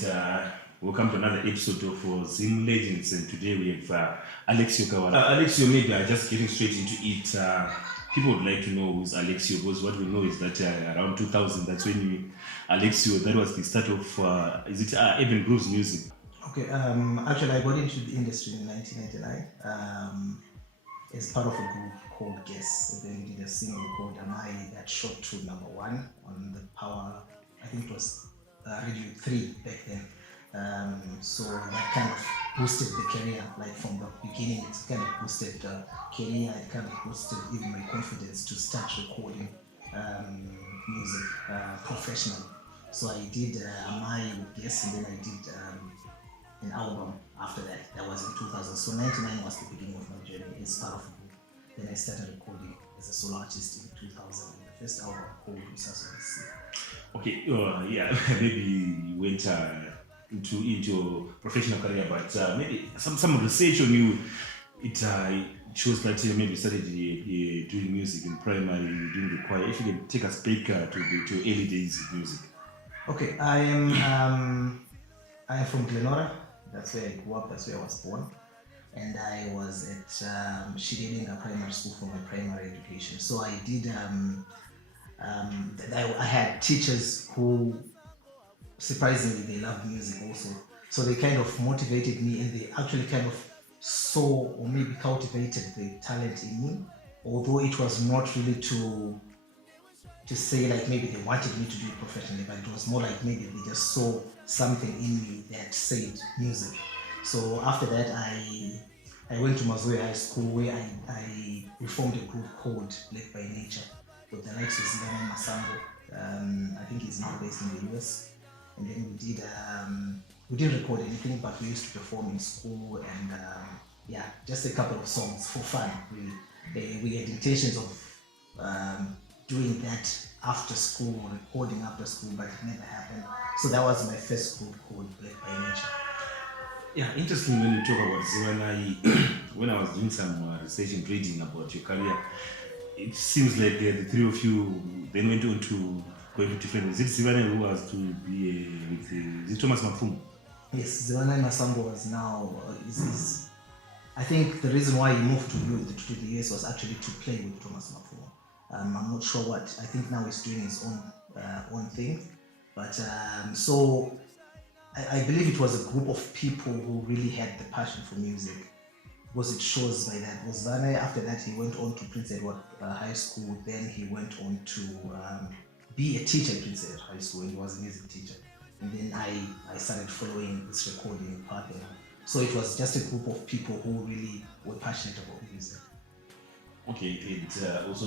right. Welcome to another episode of Zim Legends, and today we have Alexio Kawara. Alexio, maybe just getting straight into it. People would like to know who's Alexio, because what we know is that around 2000, that's when Alexio, that was the start of, is it Urban Grooves music? Okay, actually I got into the industry in 1999 as part of a group called Guess. And then we did a single called Am I that shot to #1 on the Power, I think it was Radio 3 back then. So that kind of boosted the career, like from the beginning. It kind of boosted the career. It kind of boosted even my confidence to start recording music professionally. So I did Am I with Guess, and then I did an album after that. That was in 2000. So 99 was the beginning of my journey as part of a group. Then I started recording as a solo artist in 2000. The first album called Usaso. Okay, yeah, maybe you went into professional career, but maybe some research on you, it shows that you maybe started doing music in primary, doing the choir. If you can take us back to early days of music. Okay, I am from Glenora. That's where I grew up. That's where I was born. And I was at Shirelinga Primary School for my primary education. So I did, I had teachers who, surprisingly, they loved music also. So they kind of motivated me, and they actually kind of saw or maybe cultivated the talent in me. Although it was not really to say like maybe they wanted me to do it professionally, but it was more like maybe they just saw something in me that said music. So after that, I went to Mazoe High School, where I reformed a group called Led by Nature with Alexio and Masambo. I think he's now based in the US. And then we didn't record anything, but we used to perform in school, and yeah, just a couple of songs for fun, really. We had intentions of doing that after school, recording after school, but it never happened. So that was my first group called Led by Nature. Yeah, interesting when you talk about Ziwanai. When I was doing some research and reading about your career, it seems like the three of you then went on to go into different ways. Is it Ziwanai who was to be with is it Thomas Mafumu? Yes, Ziwanai Masambo was now, I think the reason why he moved to the US was actually to play with Thomas Mafumu. I'm not sure what. I think now he's doing his own thing. But so I believe it was a group of people who really had the passion for music, because it shows by that. Zane, after that, he went on to Prince Edward High School. Then he went on to be a teacher at Prince Edward High School, and he was a music teacher. And then I started following this recording path. So it was just a group of people who really were passionate about music. Okay, and also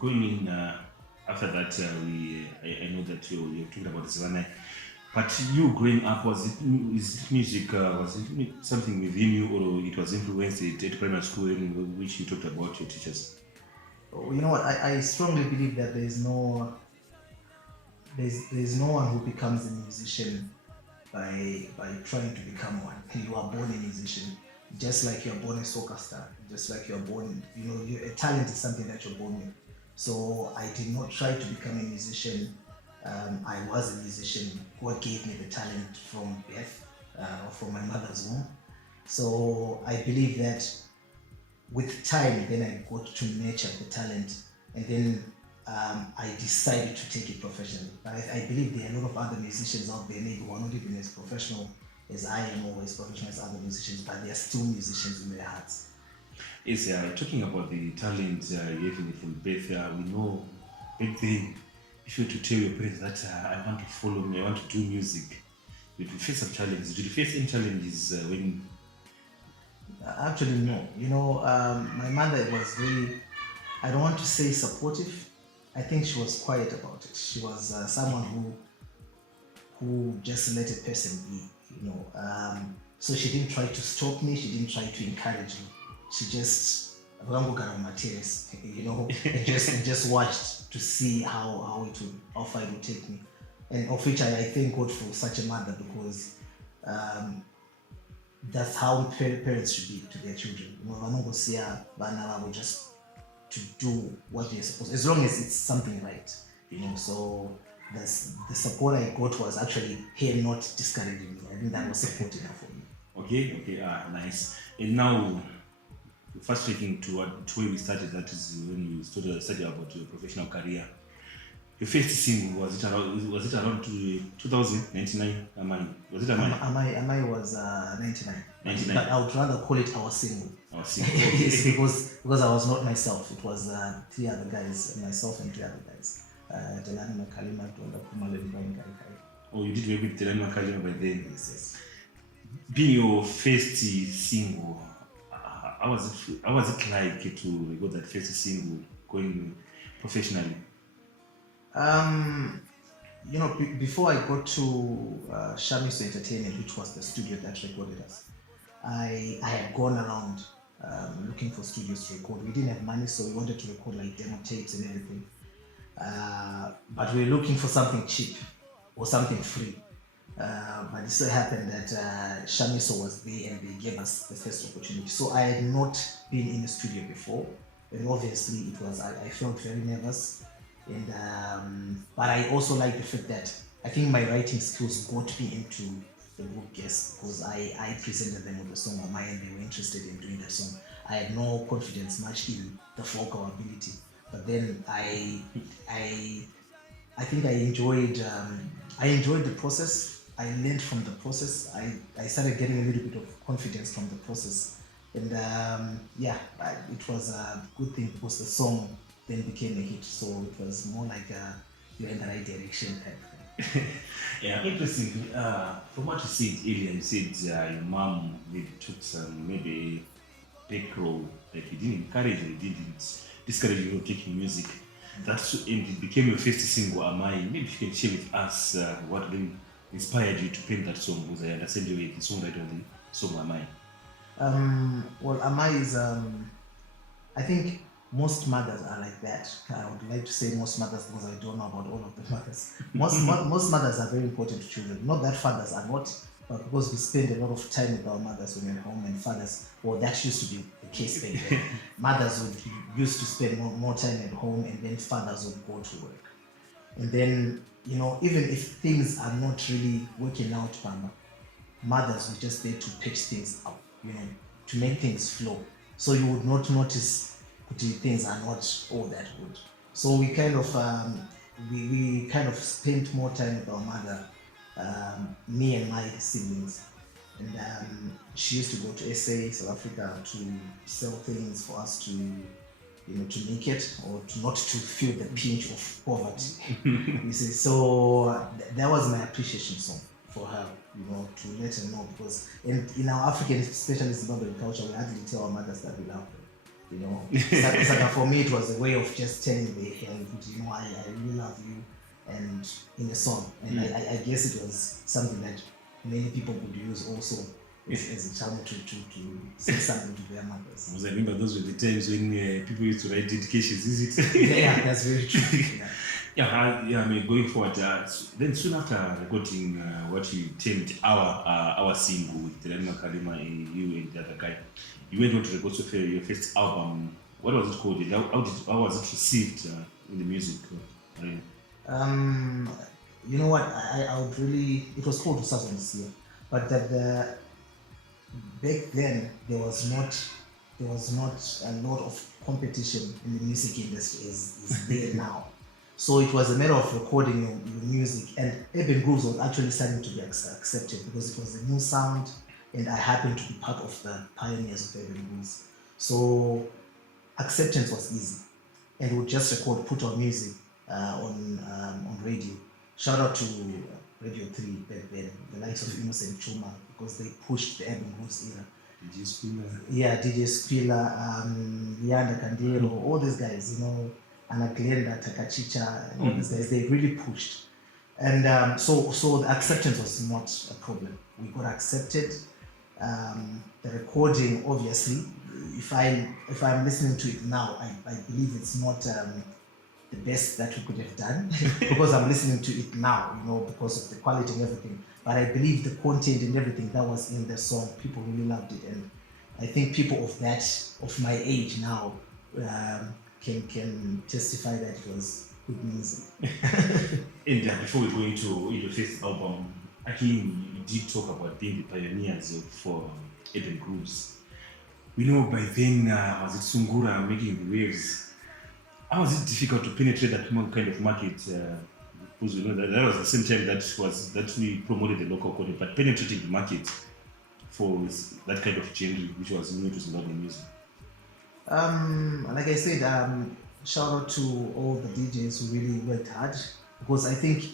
going in after that, I know that you're talking about Ziwanai. But you growing up, is it music, was it something within you, or it was influenced at primary school in which you talked about your teachers? You know what, I strongly believe that there's no one who becomes a musician by trying to become one. You are born a musician, just like you're born a soccer star, just like you're born, a talent is something that you're born with. So I did not try to become a musician. I was a musician. God gave me the talent from birth, or from my mother's womb. So I believe that with time, then I got to nurture the talent, and then I decided to take it professionally. But I believe there are a lot of other musicians out there, maybe who are not even as professional as I am, or as professional as other musicians, but they are still musicians in their hearts. Yes, talking about the talent you have from birth, we know back then, if you were to tell your parents that I want to follow me, I want to do music, you will face some challenges. Did you face any challenges when? Actually, no. My mother was very, I don't want to say supportive. I think she was quiet about it. She was someone who just let a person be, so she didn't try to stop me. She didn't try to encourage me. She just, and just watched to see how far it would take me. And of which I thank God for such a mother, because that's how parents should be to their children. Just to do what they're supposed to, as long as it's something right. So the support I got was actually him not discouraging me. I think that was support enough for me. Okay, nice. And now, first taking to where we started, that is when you started studying about your professional career. Your first single, was it around 2099? Was it Amai? Amai was 99. 99. But I would rather call it our single. Our single. Yes, because I was not myself. It was three other guys, myself and three other guys. Delani Makalima, Dwanda Kumale, and Kai. Oh, you did work with Delani Makalima by then? Yes. Being your first single, how was it like to record that first single going professionally? Before I got to Shamiso Entertainment, which was the studio that recorded us, I had gone around looking for studios to record. We didn't have money, so we wanted to record like demo tapes and everything. But we were looking for something cheap or something free. But it so happened that Shamiso was there and they gave us the first opportunity. So I had not been in a studio before, and obviously I felt very nervous. And but I also like the fact that I think my writing skills got me into the book guests, because I presented them with the song of mine and they were interested in doing that song. I had no confidence much in the vocal ability, but then I think I enjoyed the process. I learned from the process. I started getting a little bit of confidence from the process, and it was a good thing because the song then became a hit. So it was more like you're in the right direction type thing. Yeah, interesting. From what you said earlier, you said your mom maybe took some maybe back role, like he didn't encourage you, he didn't discourage you from taking music. That's and it became your first single, Am I? Maybe you can share with us what really inspired you to pen that song, because I understand you were the songwriter of the song Am I? Well, Am I is I think most mothers are like that. I would like to say most mothers because I don't know about all of the mothers. Most mothers are very important to children. Not that fathers are not, but because we spend a lot of time with our mothers when we're at home, and fathers, well, that used to be the case back then. Mothers used to spend more time at home, and then fathers would go to work. And then, even if things are not really working out, mothers were just there to patch things up, to make things flow. So you would not notice things are not all that good. So we kind of spent more time with our mother, me and my siblings, and she used to go to SA, South Africa, to sell things for us to make it, or to not to feel the pinch of poverty. You see, so that was my appreciation song for her, to let her know, because in our African, especially Zimbabwean culture, we hardly tell our mothers that we love them. So for me, it was a way of just telling the I really love you, and in a song. And I guess it was something that many people could use also as a channel to say something to their mothers. Because I remember those were the times when people used to write dedications, is it? Yeah, that's very true. I mean, going forward, then soon after recording what you termed our single with Delani Makalima and you and the other guy, you went on to record your first album. What was it called? How was it received in the music? You know what? I would really. It was called Usazon this year, but back then there was not a lot of competition in the music industry as there now. So it was a matter of recording your music, and Urban Grooves was actually starting to be accepted because it was a new sound, and I happened to be part of the pioneers of Urban Grooves. So acceptance was easy, and we would just put our music on radio. Shout out to Radio 3 back then, the likes of Innocent Chuma, because they pushed the Urban Grooves era. DJ Spiller. Yeah, DJ Spiller, Leander Candelo, all these guys, Anna Glenda, Takachicha, and all these guys, they really pushed. And so the acceptance was not a problem. We got accepted. The recording, obviously, if I'm listening to it now, I believe it's not the best that we could have done because I'm listening to it now, because of the quality and everything. But I believe the content and everything that was in the song, people really loved it, and I think people of my age now can testify that it was good music. And before we go into your first album, again, you did talk about being the pioneers for urban groups. We know by then, was it Sungura making the waves? How was it difficult to penetrate that kind of market? Because we know that was the same time that we promoted the local content, but penetrating the market for that kind of genre, which was new to Zimbabwean music. Like I said, shout out to all the DJs who really worked hard, because I think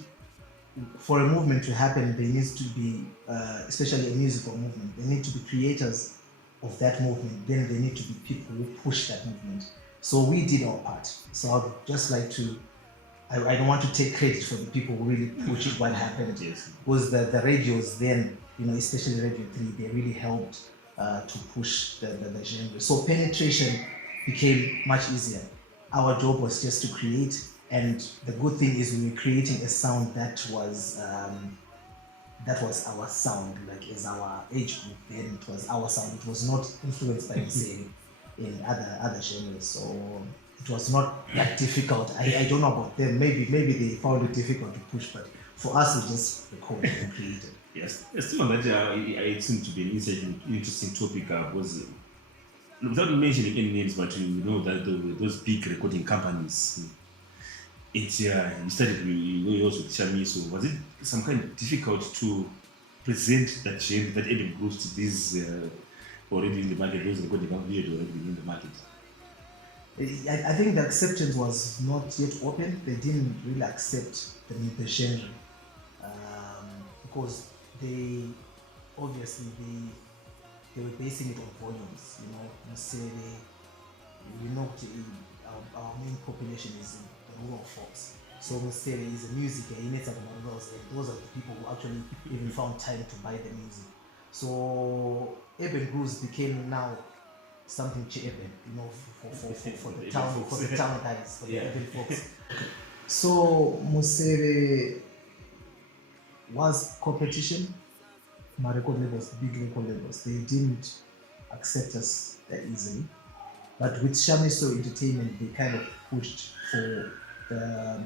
for a movement to happen, there needs to be, especially a musical movement, there need to be creators of that movement. Then there need to be people who push that movement. So we did our part. So I'd just like to, I don't want to take credit for the people who really pushed what happened. Yes. Was the radios then, especially Radio 3, they really helped to push the genre. So penetration became much easier. Our job was just to create, and the good thing is we were creating a sound that was our sound, like as our age group. Then it was our sound. It was not influenced by the same in other genres. So it was not that difficult. I don't know about them. Maybe they found it difficult to push, but for us, we just recorded and created. Yes, still on that, it seemed to be an interesting topic. Was without mentioning any names, but you know that those big recording companies. You started with yours with Shami. So was it some kind of difficult to present that genre, that urban groups to these already in the market, those recording companies already in the market? I think the acceptance was not yet open. They didn't really accept the genre because they obviously they were basing it on volumes. Necessarily, our main population is in the rural folks. So necessarily is a music, and those are the people who actually even found time to buy the music. So urban grooves became now something urban, for the town guys, for the urban folks. So Musere was competition. My record labels, big record labels, they didn't accept us that easily. But with Shamiso Entertainment, they kind of pushed for the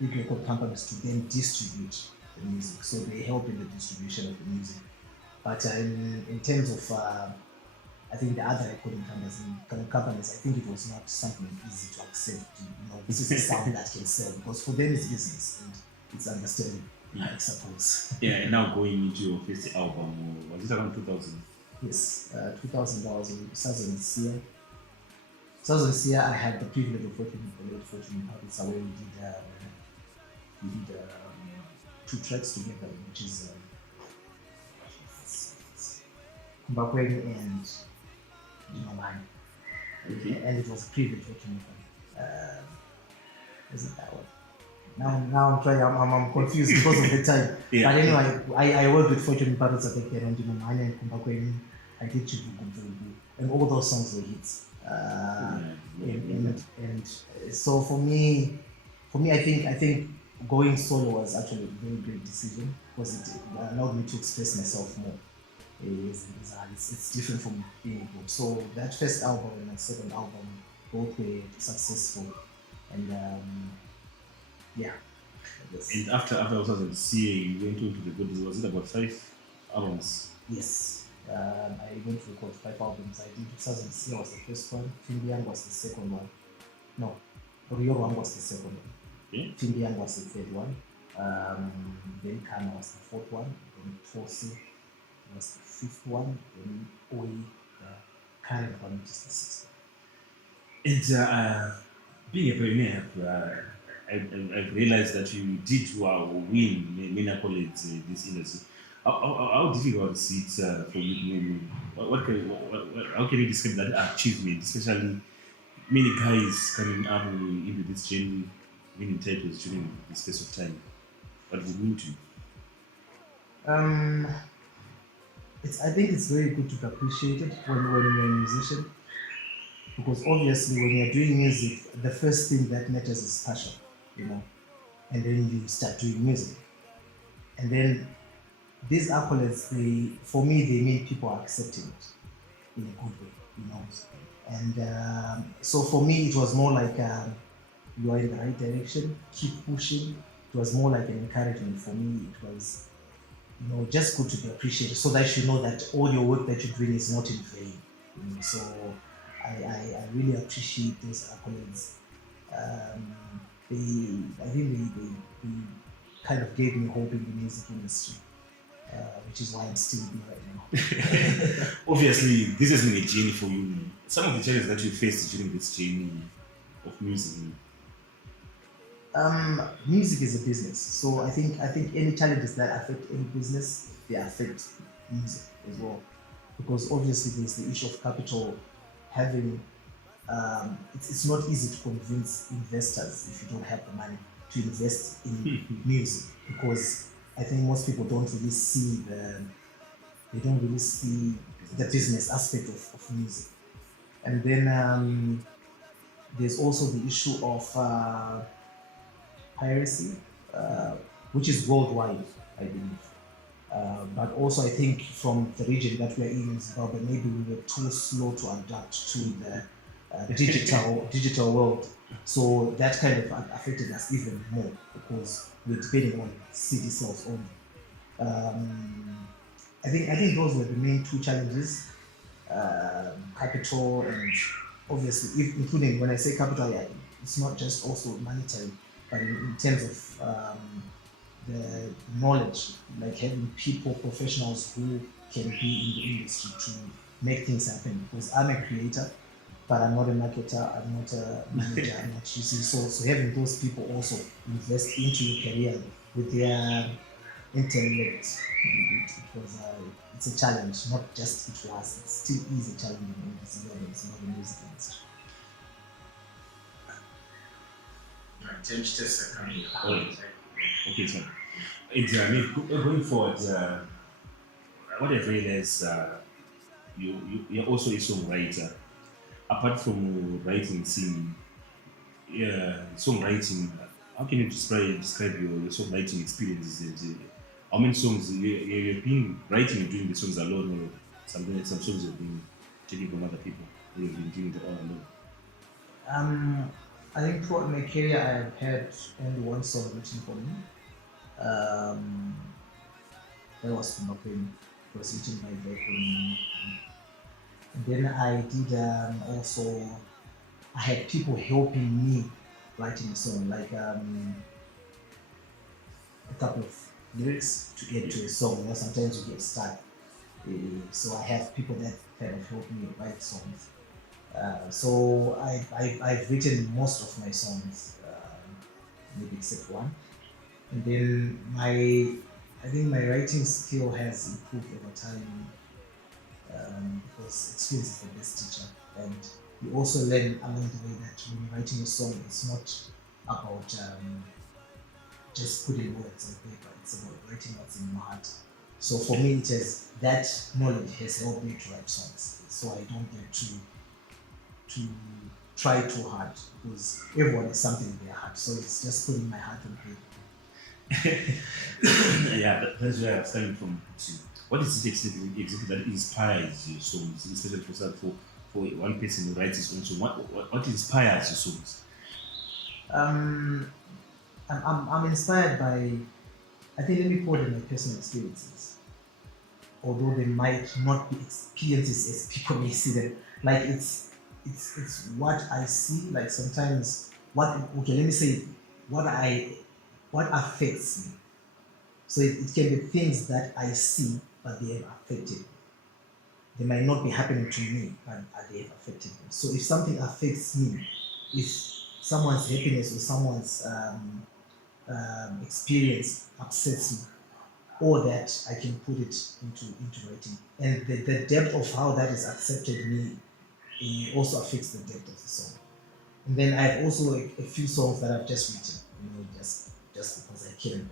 big record companies to then distribute the music. So they help in the distribution of the music. But in terms of I think the other recording companies, I think it was not something easy to accept. This is a sound that can sell, because for them it's business and it's understanding, I suppose. Yeah, and now going into your first album, was it around 2000? Yes, 2000 was in Southern Sia. Southern Sia, I had the privilege of working with the late Fortune Publics, where we did 2 tracks together, which is Mbakweni and mine. Okay. And it was a privilege working with them. Isn't that one? Now I'm trying. I'm confused because of the time. Yeah. But anyway, I worked with Fortune Parrots at the and mine and Kumbakweni. I did Chibugu, and all those songs were hits. And so for me, I think going solo was actually a very great decision, because it allowed me to express myself more. It's different from being a group. So that first album and that second album both were successful, and yeah. And after also the CA, you went into the good. Was it about 5 albums? Yes, I went to record 5 albums. I did 2006 was the first one. Fimbiang was the second one. No, Rioruang was the second one. Yeah. Fimbiang was the third one. Then Kana was the fourth one. Then Tosi was the 5th one. Then Oi, the current one, which is the 6th one. And being a pioneer, I've realized that you did win many accolades in this industry. How difficult is it for you? How can you describe that achievement, especially many guys coming up into this journey, winning titles during this space of time? What would it mean to you? I think it's very good to be appreciated when you're a musician, because obviously when you're doing music, the first thing that matters is passion, and then you start doing music, and then these accolades, for me, they mean people are accepting it in a good way, and so for me, it was more like you are in the right direction, keep pushing. It was more like an encouragement for me. It was, just good to be appreciated so that you know that all your work that you're doing is not in vain. So I really appreciate those accolades. Um, I think they kind of gave me hope in the music industry, which is why I'm still here right now. Obviously, this has been a journey for you. Some of the challenges that you faced during this journey of music. Music is a business, so I think any challenges that affect any business, they affect music as well, because obviously there's the issue of capital. Having it's not easy to convince investors if you don't have the money to invest in music, because I think most people don't really see the business aspect of music. And then there's also the issue of piracy, uh, which is worldwide, I believe. But also, I think from the region that we are in Zimbabwe, maybe we were too slow to adapt to the digital world. So that kind of affected us even more because we're depending on CD sales only. I think those were the main two challenges: capital and obviously, including when I say capital, yeah, it's not just also monetary, but in terms of the knowledge, like having people, professionals who can be in the industry to make things happen. Because I'm a creator, but I'm not a marketer, I'm not a manager, I'm not using. So having those people also invest into your career with their intellect, it's a challenge. Not just it was, it still is a challenge in the music industry. Okay, so going forward, what I've realized, you're also a songwriter. Apart from writing, singing, songwriting, how can you describe your songwriting experiences? And, how many songs you've been writing and doing the songs alone, or something like some songs you've been taking from other people, or you've been doing it all alone? I think throughout my career, I have had only one song written for me. Um, that was Kumapen. It was written by Vekun. And then I did also, I had people helping me writing the song, like a couple of lyrics to get to a song. Sometimes you get stuck. So I have people that kind of help me write songs. So I've written most of my songs, maybe except one. And then I think my writing skill has improved over time, because experience is the best teacher. And you also learn along the way that when you're writing a song, it's not about just putting words on paper. It's about writing what's in your heart. So for me, that knowledge has helped me to write songs. So I don't get to try too hard, because everyone has something in their heart. So it's just putting my heart on paper. Yeah, that's where I was coming from. What is it exactly that inspires your songs, especially for one person who writes his own song? What inspires your songs? Um, I'm inspired by, I think, let me call them my personal experiences. Although they might not be experiences as people may see them. Like it's what I see. Like sometimes let me say what affects me. So it can be things that I see, but they have affected me. They might not be happening to me, but they have affected me. So if something affects me, if someone's happiness or someone's experience upsets me, or that I can put it into writing. And the depth of how that is accepted me, it also affects the depth of the song. And then I have also a few songs that I've just written, just because I can.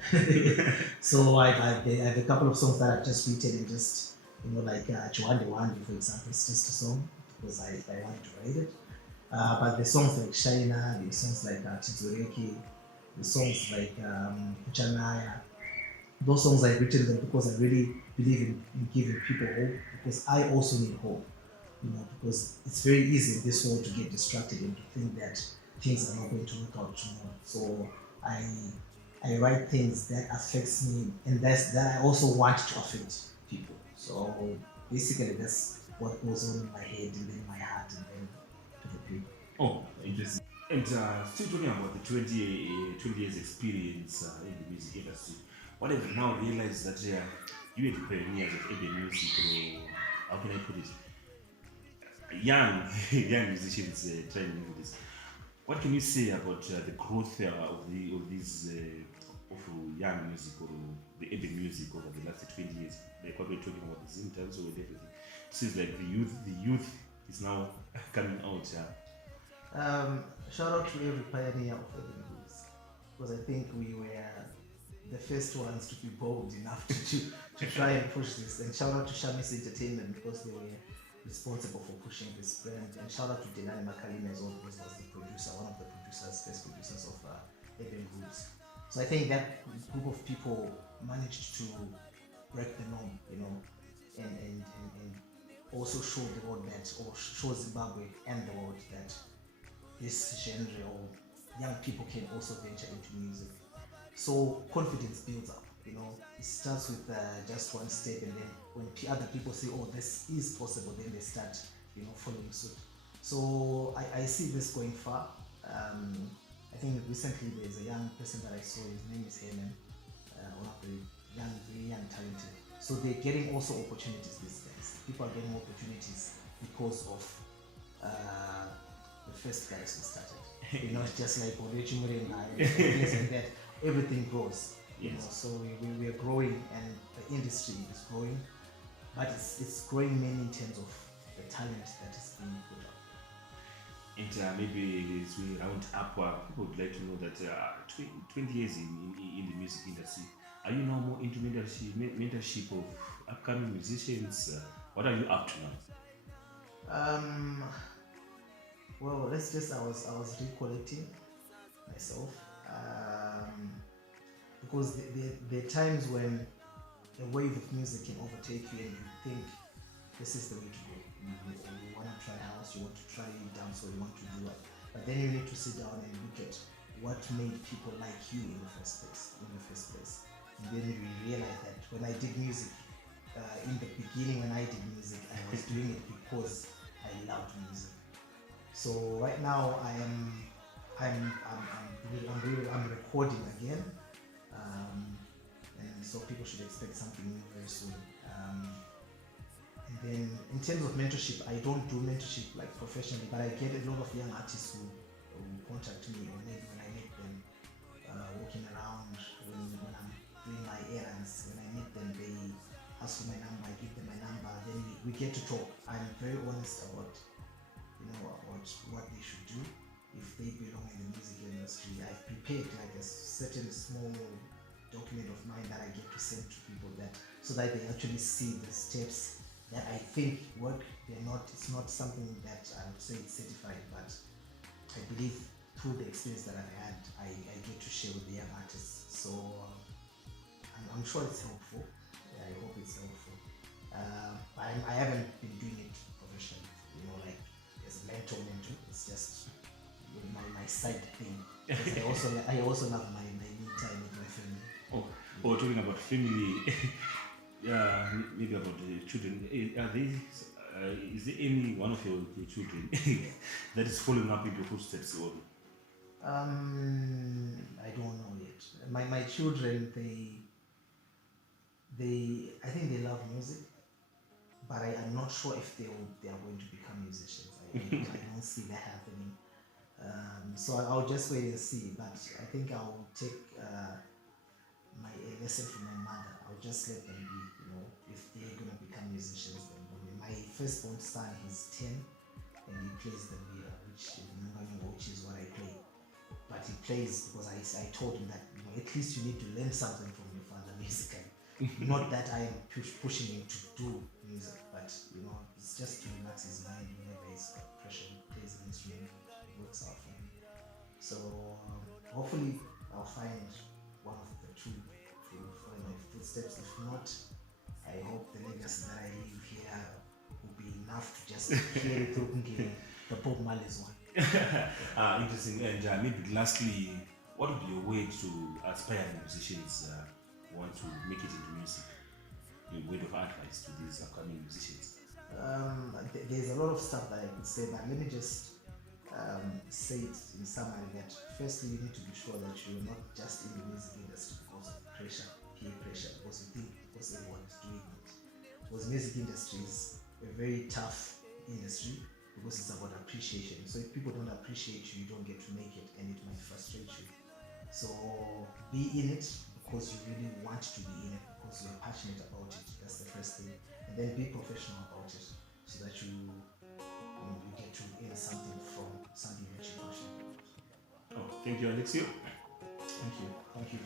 So I have a couple of songs that I've just written, and just like Chwande Wande, for example, it's just a song because I wanted to write it. But the songs like Shaina, the songs like Tizureki, the songs like Kuchanaya, those songs I've written them because I really believe in giving people hope, because I also need hope. Because it's very easy in this world to get distracted and to think that things are not going to work out tomorrow. So I I write things that affects me, and that I also want to affect people. So basically, that's what goes on in my head and then my heart and then to the paper. Oh, interesting. And still talking about the 20 years experience in the music industry, what I've now realized that you are the pioneers of urban music, or how can I put it? Young, young musicians trying to do this. What can you say about the growth of these of young music or the urban music over the last 20 years? Like what we're talking about, the Zim times and everything. It seems like the youth is now coming out. Shout out to every pioneer of urban blues, because I think we were the first ones to be bold enough to try and push this. And shout out to Shamis Entertainment, because they were responsible for pushing this brand. And shout out to Delani Makalina as well, because he was the producer, one of the producers, first producers of urban blues. So I think that group of people managed to break the norm, and also show the world that, or show Zimbabwe and the world that this genre or young people can also venture into music. So confidence builds up. It starts with just one step, and then when other people say, "Oh, this is possible," then they start, following suit. So I see this going far. I think recently there's a young person that I saw. His name is Heyman, one of the young, very young, talented. So they're getting also opportunities these days. People are getting opportunities because of the first guys who started. Just like Orechi Murenga and things like that. Everything grows. Yes. So we are growing, and the industry is growing, but it's growing mainly in terms of the talent that is being put up. And maybe as we round up, people would like to know that 20 years in the music industry, are you now more into mentorship of upcoming musicians? What are you up to now? Well, I was recollecting myself, because there are times when a wave of music can overtake you and you think this is the way to go. You want to try house, you want to try dance, or you want to do that. But then you need to sit down and look at what made people like you in the first place. And then you realize that when I did music, in the beginning when I did music, I was doing it because I loved music. So right now I'm recording again, and so people should expect something new very soon. And then in terms of mentorship, I don't do mentorship like professionally, but I get a lot of young artists who contact me, or maybe when I meet them walking around, when I'm doing my errands, when I meet them, they ask for my number, I give them my number, then we get to talk. I'm very honest about what they should do if they belong in the music industry. I've prepared like a certain small document of mine that I get to send to people, that so that they actually see the steps that I think work. It's not something that I would say it's certified, but I believe through the experience that I've had, I get to share with the young artists. So I'm sure it's helpful. I hope it's helpful. I haven't been doing it professionally, like as a mentor. It's just my side thing. I also love my me time with my family. Oh, talking about family, yeah, maybe about the children. Are they? Is there any one of your children that is following up in your footsteps? Or I don't know yet. My children, I think they love music, but I'm not sure if they are going to become musicians. I don't see that happening. So I'll just wait and see. But I think I'll take a lesson from my mother. I'll just let them be. If they're gonna become musicians, then my firstborn son, he's 10, and he plays the lira, which is what I play. But he plays because I told him that at least you need to learn something from your father musically. Not that I am pushing him to do music, but it's just to relax his mind whenever he's got pressure. He plays an instrument, it works out for him. So hopefully I'll find one of the two to follow my footsteps. If not, I hope the legacy that I leave here will be enough to just carry through. the Bob Marley's one. Interesting. And maybe lastly, what would be a way to aspiring musicians who want to make it into music? A word of advice to these upcoming musicians? There's a lot of stuff that I could say, but let me just say it in summary that firstly, you need to be sure that you're not just in the music industry because of pressure, peer pressure, because you think because everyone is doing it. Because music industry is a very tough industry because it's about appreciation. So if people don't appreciate you, you don't get to make it, and it might frustrate you. So be in it because you really want to be in it, because you're passionate about it. That's the first thing. And then be professional about it so that you get to earn something from something that you're passionate about. Oh, thank you, Alexio. Thank you. Thank you.